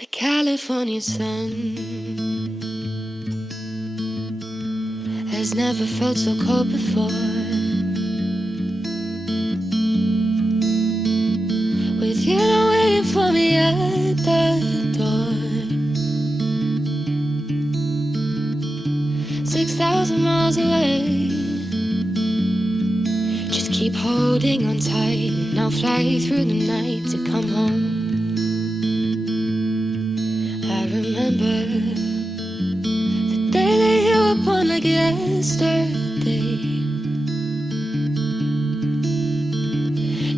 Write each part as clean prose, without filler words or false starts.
The California sun has never felt so cold before. With you waiting for me at the door. 6,000 miles away. Just keep holding on tight, and I'll fly through the night to come home. I remember the day that you were born like yesterday.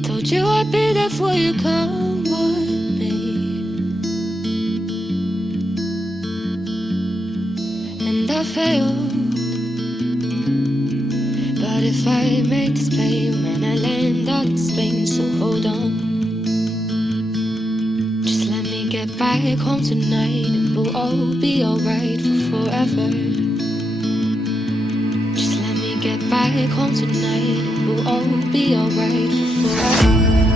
Told you I'd be there for you, come what may. And I failed, but if I make this plane when I land out in Spain, so hold on. Get back home tonight and we'll all be alright for forever. Just let me get back home tonight and we'll all be alright for forever.